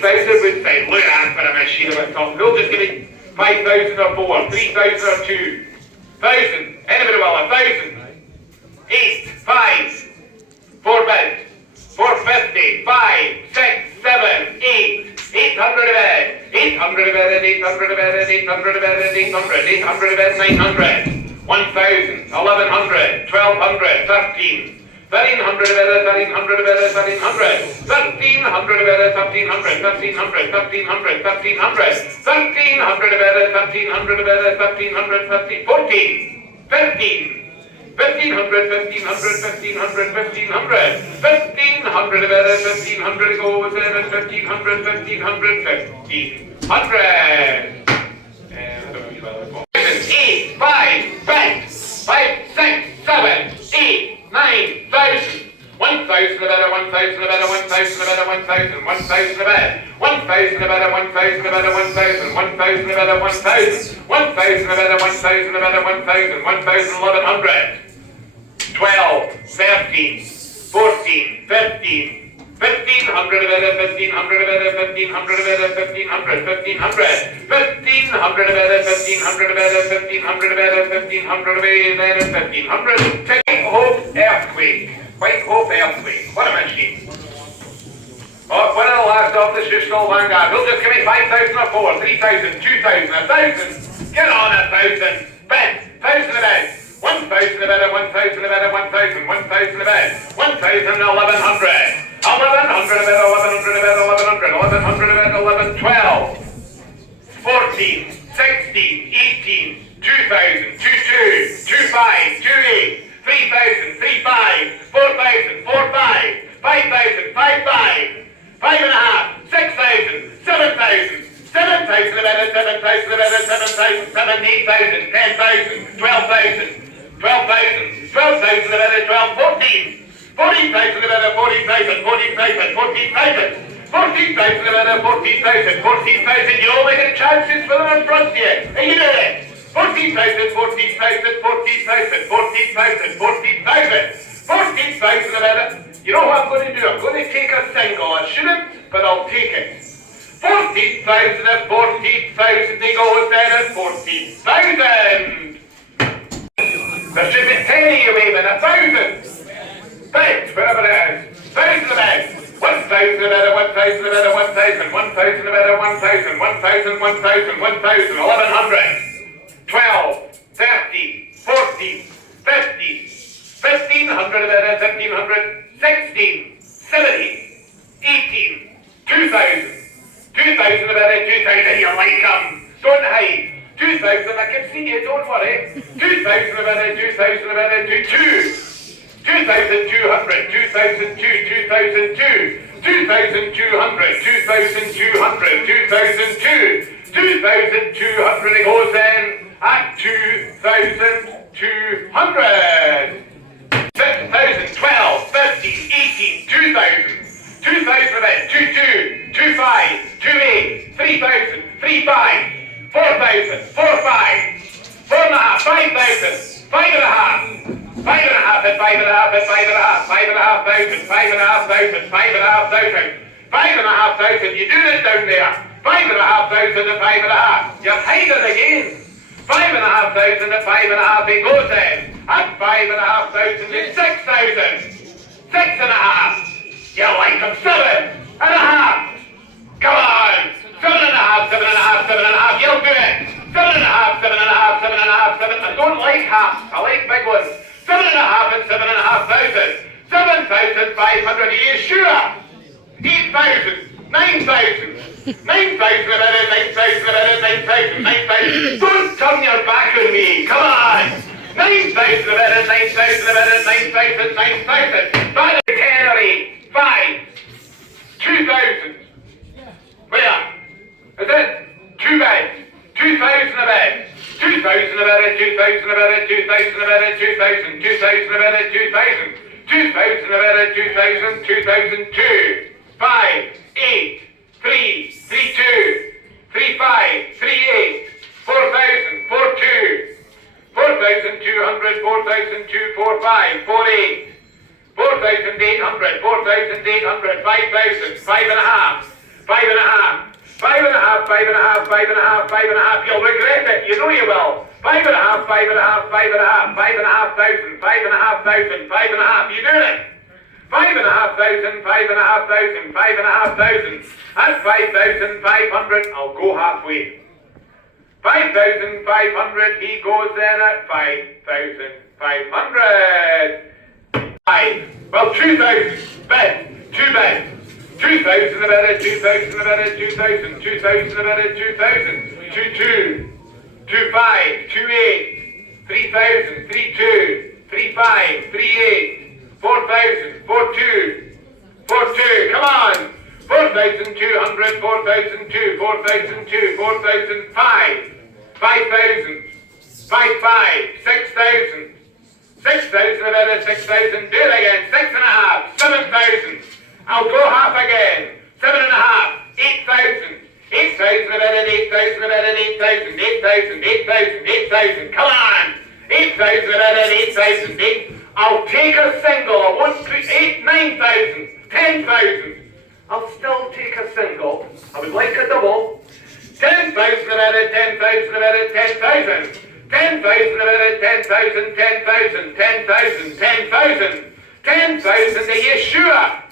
3,000 would say, look at that for a machine of a top. We'll just give it 5,000 or 4, 3,000 or 2,000. Anybody will, 1,000. 8, 5, 4 bids. 450, 5, 6, 7, 8, 800 a bed. 800 a bed, 800 a bed, 800 a bed, 800, 800 a bed, 900. 1,000, 1,100, 1,200, 13. 1,300 a bed, 1,300 a bed, 1,300. 1,300 a bed, 1,300, 1,300, 1,300, 1,300. 1,300 a bed, 1,300 a bed, 1,300, 14, 15. 1,500, 1,500, 1,500, 1,500. 1,500 a bed, 1,500 goes in at 1,500, 1,500, 1,500. And 8, 5, 5, 6, 7, 8, 9,000. 1,000 a bed, 1,000 a bed, 1,000 a bed, 1,000, 1,000 a bed. 1,000 a bed, 1,000 a bed, 1,000, 1,000 a bed, 1,000. 1,000 a bed, 1,000 a bed, 1,000, 1,000, 1,100. 12, 13, 14, 15, 1,500 a bed, 1,500 a bed, 1,500 a bed, 1,500, 1,500, 1,500 a bed, 1,500 a bed, 1,500 a bed, 1,500 a bed, 1,500. White Hope earthquake. White Hope earthquake. What a machine. Oh, one of the last of the Schuster Vanguard. We'll just give me 5,000 or 4, 3,000, 2,000, 1,000. Get on 1,000. Bet. 1,000 a bed. 1,000 a bed, 1,000 a bed, 1,000, 1,000 a bed, 1,000, 1,100. 1,100 a bed, 1,100 a bed, 1,100, 1,100 a bed, 11, 12, 14, 16, 18, 2,000, 22, 25, 28, 3,000, 35, 4,000, 45, 5,000, 55, 5.5, 6,000, 7,000. 7,000 a bed, 7,000 a bed, 7,000, 7, 8,000, 10,000, 12,000, 12,000, 12,000 a bed, 12, 14, 14,000 a bed, 14,000, 14,000, 14,000, 14,000 a bed, 14,000, 14,000. You all making chances for them in front of you. Are you doing it? 14,000, 14,000, 14,000, 14,000, 14,000, 14,000 a bed. You know what I'm going to do? I'm going to take a single. I shouldn't, but I'll take it. 40,000 and 40,000, they go there at 40,000. There should be 10 of you waving, 1,000. Beds, wherever it is. 1,000 a bed. 1,000 a bed, 1,000 a bed, 1,000, 1,000 a bed, 1,000, 1,000, 1,000, 1,000, 1,100. 12, 13, 14, 15, 1,500 a bed, 1,500, 16, 17, 18, 2,000. 2,000 a bed, 2,000, you like them. Don't hide. 2,000, I can see you, don't worry. 2,000 a bed, 2,000 a bed, 2,200, 2,200, 2,200, 2,200, 2,200, 2,200, 2,200, it goes then at 2,200. 7,000, 12, 13, 18, 2,000. 2,000 a bed, 2,200, 2,500, 2,800, 3,000, 3,500, 4,000, 4,500, 4,500, 5,000, 5,500, 5,500, 5,500, 5,500, 5,500, 5,500, 5,500, 5,500. You do it down there. 5,500 and 5,500. You're hiding again. 5,500 and 5,500. It goes then. At 5,500 it's 6,000. 6,500. You like them 7,500. Come on. 7,500, 7,500, 7,500. You'll do it. 7,500, 7,500, 7,500, 7. I don't like halves. I like big ones. 7,500 and 7,500. 7,500. Are you sure? 8,000. 9,000. 9,000 a minute. 9,000 a minute. 9,000. 9,000. Don't turn your back on me. Come on. 9,000 a minute. 9,000 a minute. 9,000. 9,000. By the 10 or 8. 5, 2,000. Where? Is it? 2 beds. 2,000 a bed. 2,000 a bed. 2,000 a bed. 2,000 a bed. 2,000. 2,000 a bed. 2,000. 2,000 a bed. 2,000. 2,000. 2. 5, 8, 3, 3, 2, 3, 5, 3, 8, 4,000, 4, 2, 4,200, 4,200, 4, 5, 4, 8. 4,800, 4,800, 5,000, 5,500, 5 and a half. 5 and a half, 5 and a half, 5 and a half, 5 and a half. You'll regret it. You know you will. 5 and a half, 5 and a half, 5 and a half, 5 and a half thousand, 5 and a half thousand, 5 and a half. You doing it? 5 and a half thousand, 5 and a half thousand, 5 and a half thousand. That's 5,500. I'll go halfway. 5,500. He goes then at 5,500. 5. Well, 2,000. Bet. 2 bet. 2,000 about it, 2,000 about it, 2,000, 2,000 about it, 2,000, 2,2, 2,5, 2,8, 3,000, 3,2, 3,5, 3,8, 4,000, 4,2, 4,2, come on! 4,200, 4,002, 4,002, 4,005, 5,000, 5,5, 6,000, 6,000 about it, 6,000, do it again, 6.5, 7,000. I'll go half again. 7.5. 8,000. 8,000 about it. 8,000 about it. 8,000. 8,000. 8,000. 8,000. Come on. 8,000 about it. 8,000. I'll take a single. I won't treat 9,000. 10,000. I'll still take a single. I would like a double. 10,000 about it. 10,000 about it. 10,000. 10,000 about it. 10,000. 10,000. 10,000. 10,000. 10,000. Are you sure?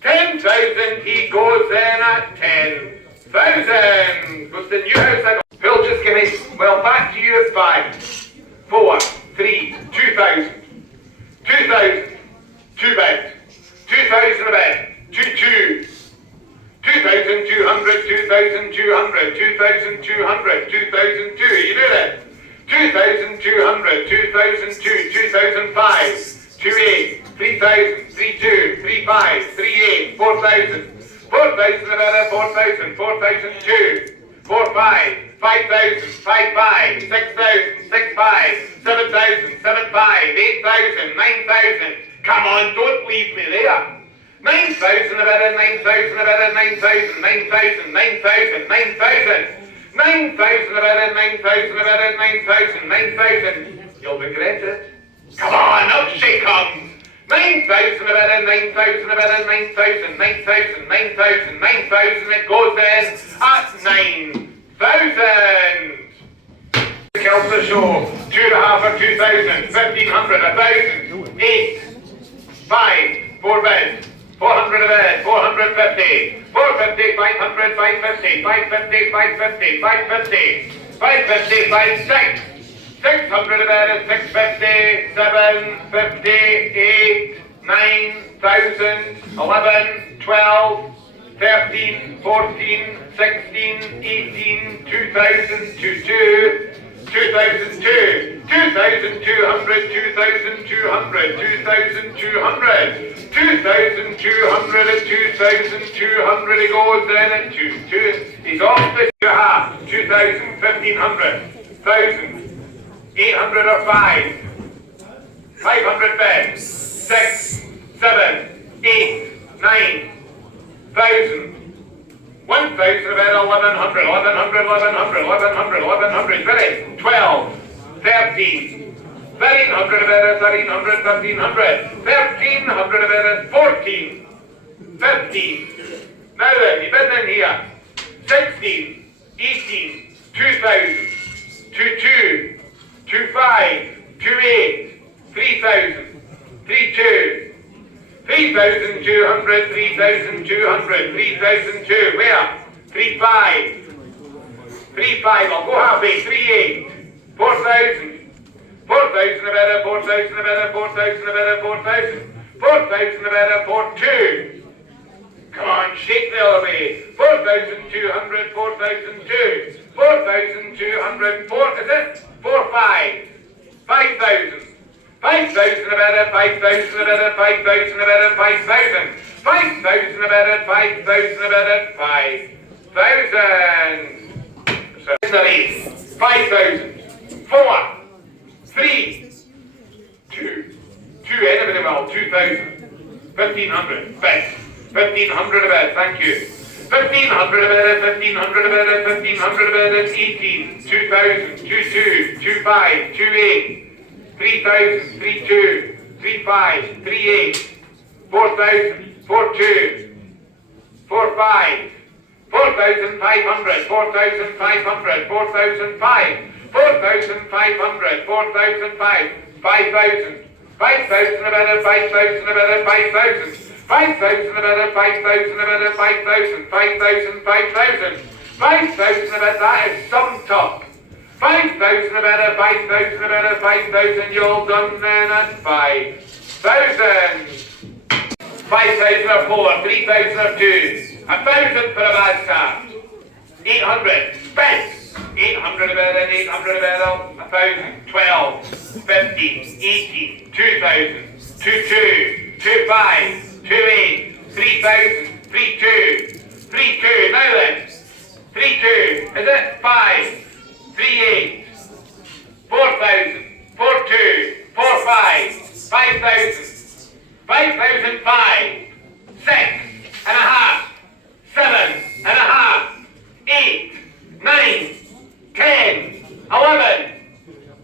10,000, he goes then at 10,000. Goes to new house. Phil, just give me, well, back to you at 5, 4, 3, 2,000. 2,000. 2 bed. 2,000 a bed. 2,2. 2,200, 2,200, 2,200, 2,002. You do that? 2,200, 2,002, 2,005. 2,8, 3,000, 3,2, 3,5, 3,8, 4,000, 4,000 about it, 4,000, 4,002, 4,5, 5,000, 5,5, 6,000, 6,5, 7,000, 7,5, 8,000, 9,000. Come on, don't leave me there. 9,000 about it, 9,000 about it, 9,000, 9,000, 9,000, 9,000, 9,000 about it, 9,000 about it, 9,000, 9,000. You'll regret it. Come on, up she comes. 9,000 about it, 9,000 about it, 9,000, 9,000, 9,000, 9,000. It goes then at 9,000. Kelsa show, 2.5 or 2,000, 1,500, 1,000, 8, 5, 4 beds, 400 a bed, 450, 450, 500, 550, 550, 550, 550, 550, 56. 600 about it, 650, 750, 8, 9,000, 11, 12, 13, 14, 16, 18, 2,000, 2,200, 2,200, 2,200, 2,200, 2,200 at 2,200, he goes then at 2,200, he's off the half, 2,000, 1,500, 1,000, 800 or 5, 500 beds, 6, 7, 8, 9,000, 1,000 about 1,100, 1,100, 1,100, 1,100, 1,100, very 12, 13, 1,300 about 1,300, 1,300, 1,300 about 14, 15. Now then, you've been in here. 16, 18, 2,000, 2,2. 2,5, 2,8, 3,000, 3,2, 3,200, 3,200, 3,002. Where? 3,5, 3,5. I'll go halfway. 3,8, 4,000, 4,000 about it, 4,000 about it, 4,000 about it, 4,000, 4,000 about it, 4,2. Come on, shake the other way. 4,200, 4,002, 4,200, 4, is it? 4, 5, 5,000, 5,000 about it, 5,000 about it, 5,000 about it, 5,000, 5,000 about it, 5,000 about it, 5,000. So, 5,000, 4, 3, 2, anybody well, 2,000, 1,500, best, 1,500 about, thank you. 1,500 about it, 1,500 about it, 1,500 about it, 18, 2,000, 2,2, 2,5, 2,8, 3,000, 3,2, 3,5, 3,8, 4,000, 4,2, 4,5, 4,500, 4,500, 4,500, 4,500, 4,500, 5,000, 5,000 a better, 5,000 a better, 5,000, 5,000 a better, 5,000 a better, 5,000, 5,000, 5,000, 5,000 a better, that is some top. 5,000 a better, 5,000 a better, 5,000, you're all done then at 5,000. 5,000 or 4, 3,000 or 2, 1,000 for a bad start. 800, spent. 800 a better, 800 a better, 1,000, 12, 15, 18, 2,000, 22, 25, 28, 3,000, 32, 32, now then. 32, is it? 5, 38, 4,000, 42, 45, 5,000, 5,005, 6 and a half, 7 and a half, 8, 9, 10, 11,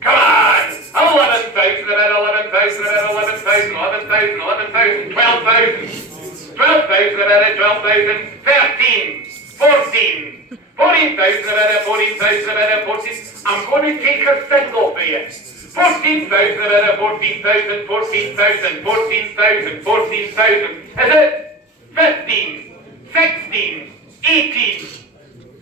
come on, 11,000 about 11,000 about 11,000, 11,000, 11,000, 12,000, 12,000 about it, 12,000, 13, 14, 14,000 about it, 14,000 about it, 14, I'm going to take a single for you. 14,000 about it, 14,000, 14,000, 14,000, 14,000, is it? 15, 16, 18,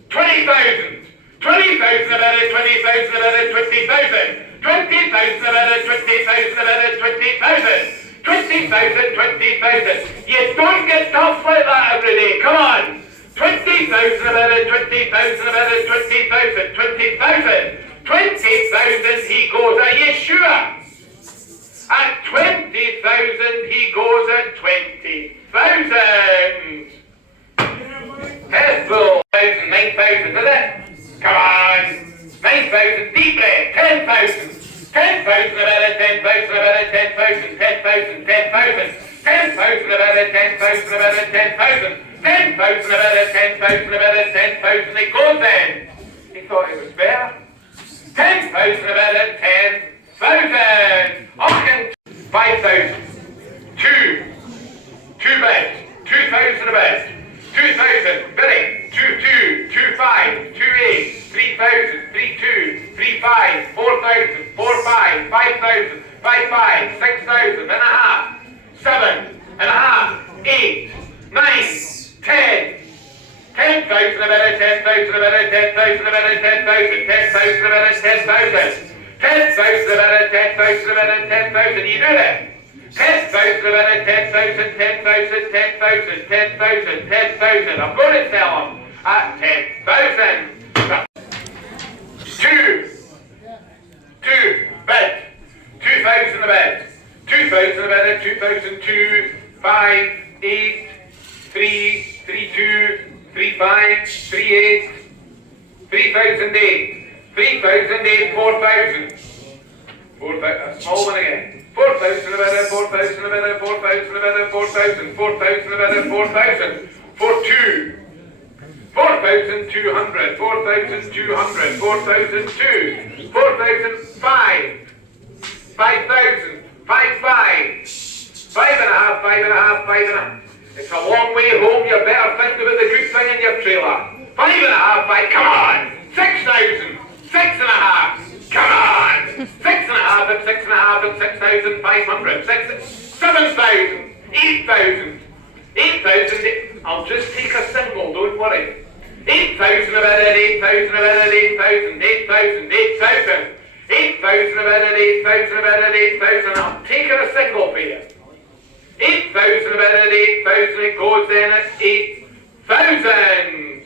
20,000, 20,000 about it, 20,000 about it, 20,000, 20,000 about it, 20,000 about it, 20,000, 20,000, 20,000. You don't get stuff like that every day, come on. 20,000 about it, 20,000 about it, 20,000, 20,000. 20,000 he goes, are you sure? At 20,000 he goes at 20,000. Head full. 9,000, is it? Come on. 9,000, deep breath. 10,000. 10,000 about it, 10,000 about it, 10,000, 10,000, 10,000. 10,000 about it, 10,000 about it, 10,000. 10,000 about it, 10,000 about it, 10,000. It goes then. He thought it was fair. 10,000 about it, 10,000. Ocken. 5,000. 2 beds. 2,000 a bed. 2,000. Bidding. 2, 2, 5, 2, 8, 3,000, 3, 2, 3, 5, 4,000, 4, 5, 5,000, 5, 5, 6,000 and a half, 7 and a half, 8, 9, 10. 10,000 about it, 10,000 about it, 10,000 about it, 10,000, 10,000 about it, 10,000. 10,000 about it, 10,000 about it, 10,000. You do that. 10,000 about it, 10,000, 10,000, 10,000, 10,000, 10,000. I'm going to sell them at 10,000. 2 bed. 2,000 a bed. 2,000 about it, 2,002, 5, 8, 3, 3, 2, 3, 5, 3, 8, 3,008, 3,008, 4,000. 4,000, a small one again. 4,000 about it, 4,000 about it, 4,000 about it, 4,000, 4,000 about it, 4,000, 4,2, 4,200, 4,200, 4,002, 4,005, 5,000, 5, 5, 5 and a half, 5 and a half, 5 and a half. It's a long way home, you better think about the good thing in your trailer. 5 and a half, 5, come on! 6,000, 6 and a half, come on! 6 and a half and 6 and a half and 6,500, 7,000, 8,000, 8,000, I'll just take a single, don't worry. 8,000 about it, 8,000 about it, 8,000, 8,000, 8,000, 8,000 about it, 8,000 about it, 8,000, I'm taking a single for you. 8,000 about it, 8,000, it goes in at 8,000.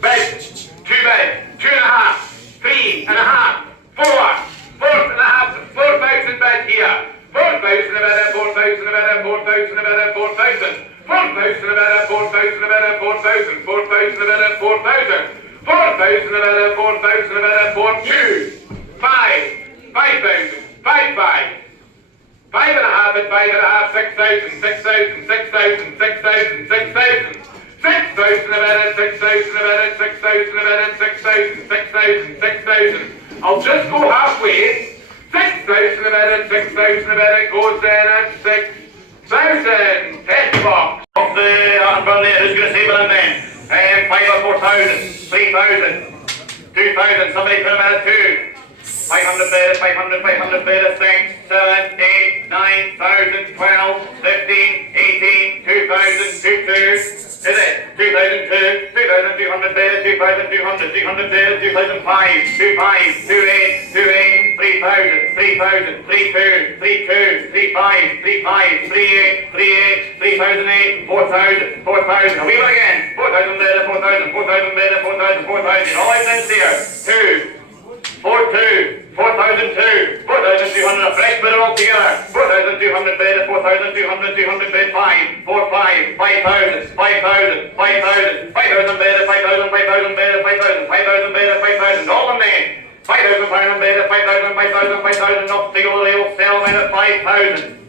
Bed, 2 bed, 2 and a half, 3 and a half, 4, 4 and a half, 4,000 bed here. 4,000 about it, 4,000 about it, 4,000 about it, 4,000. 4,000 about it, 4,000 about it, 4,000. 4,000 about it, 4,000. 4,000 about it, 4,000 about it, 4, 2, 5, 5,000, 5, 5. 5 and a half and 5 and a half, 6,000, 6,000, 6,000, 6,000, 6,000. 6,000 about it, 6,000 about it, 6,000 about it, 6,000, 6,000, 6,000. I'll just go halfway. 6,000 about it, 6,000 about it, goes in at 6,000. Test box. Off the Burnley, who's going to say, but I'm 4,000, 3,000, 2,000, somebody put them at 2. 500 beta, 500, 500 beta, 6, 7, 8, 9,000, 12, 15, 18, 2,000, 22, is it? 2,002, 2,200 beta, 2,200, 300 beta, 2,005, 25, 28, 28, 3,000, 3,000, 32, 32, 35, 35, 38, 38, 3,008, 4,000, 4,000, a wee one again, 4,000 beta, 4,000, 4,000 beta, 4,000, 4,000, all I sense here, 2, 4,200, 4,200, 4,200, a fresh bit all together. 4,200 beta, 4,200, 200 beta, 5, 4, 5, 5,000, 5,000, 5,000, 5,000 beta, 5,000, 5,000 beta, 5,000, 5,000 beta, 5,000, all in there. 5,000 pound beta, 5,000, 5,000, 5,000, not the old sale man at 5,000.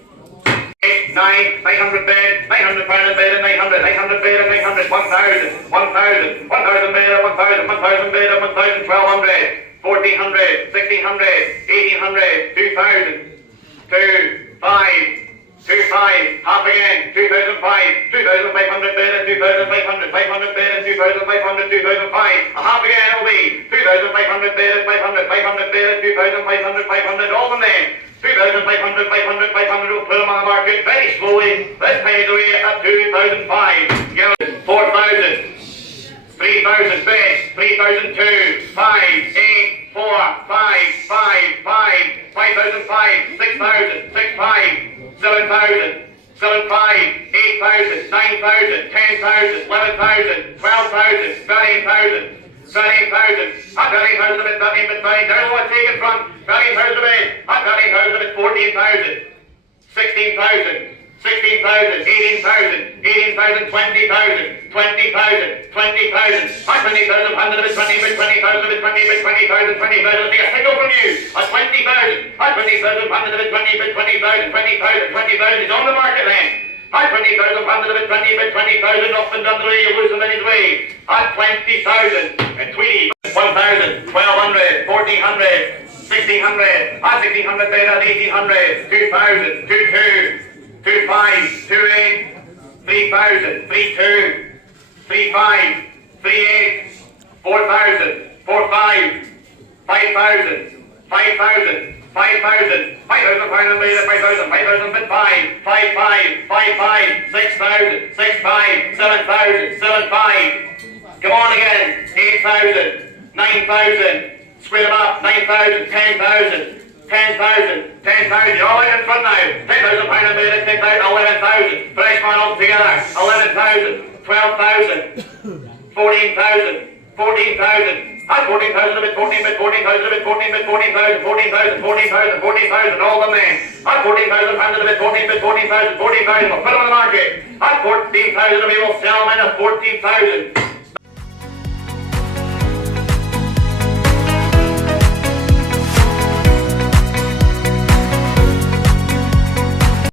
8, 9, 900 beta, 900 pound beta, 900, 900 beta, 900, 1,000, 1,000, 1,000 beta, 1,000, 1,000 beta, 1,000, 1,200. 1,400, 1,600, 1,800, 2,000, 2, 5, 2, 5, half again, 2,005, 2,500 beta, 2,500, 500 beta, 2,500, 2,005, a half again it'll be 2,500 beta, 500, 500 beta, 2,500, 500, all in there. 2,500, 500, 500, we'll put them on the market very slowly. Let's pay it away at 2,005. Give us 4,000. 3,000 base, 3,002, 5, 8, 4, 5, 5, 5, 5,005, 6,000, 6,5, 7,000, 7,5, 8,000, 9,000, 10,000, 11,000, 12,000, 13,000, 13,000, at 13,000 a bit, 13 bit, 13, there's what take it from, 13,000 a bit, at 13,000 a bit, 14,000, 16,000, 16,000, 18,000, 18,000, 20,000, 20,000, 20,000, 20,000, pounds of it, 20 bit, 20,000 of it, 20 bit, 20,000, 20,000, take a signal from you, at 20,000, at 20,000 pounds of it, 20 bit, 20,000, 20,000, 20,000, he's on the market then, at 20,000 pounds of it, 20 bit, 20,000, up and down the way, you lose him in his way, at 20,000, and Tweedy, 1,000, 1,200, 1,400, 1,600, at 1,600 beta, 1,800, 2,000, 2,2, 2,5, 2,8, 3,000, 3,2, 3,5, 3,8, 4,000, 4,5, 5,000, 5,000, 5,000, 5,000 pound beta, 5,000, 5,000 bit 5, 5,5, 5,5, 6,000, 6,5, 7,000, 7,5, come on again, 8,000, 9,000, square them up, 9,000, 10,000, 10,000, 10,000, all in front now, 10,000 pound a beta, 10,000, 11,000, fresh man all together, 11,000, 12,000, 14,000, 14,000, at 14,000 a bit, 14 bit, 14,000 a bit, 14 bit, 14,000, 14,000, 14,000, 14,000, all the men, at 14,000 pounds a bit, 14 bit, 14,000, 14,000, we'll put them on the market, at 14,000 we will sell them in at 14,000.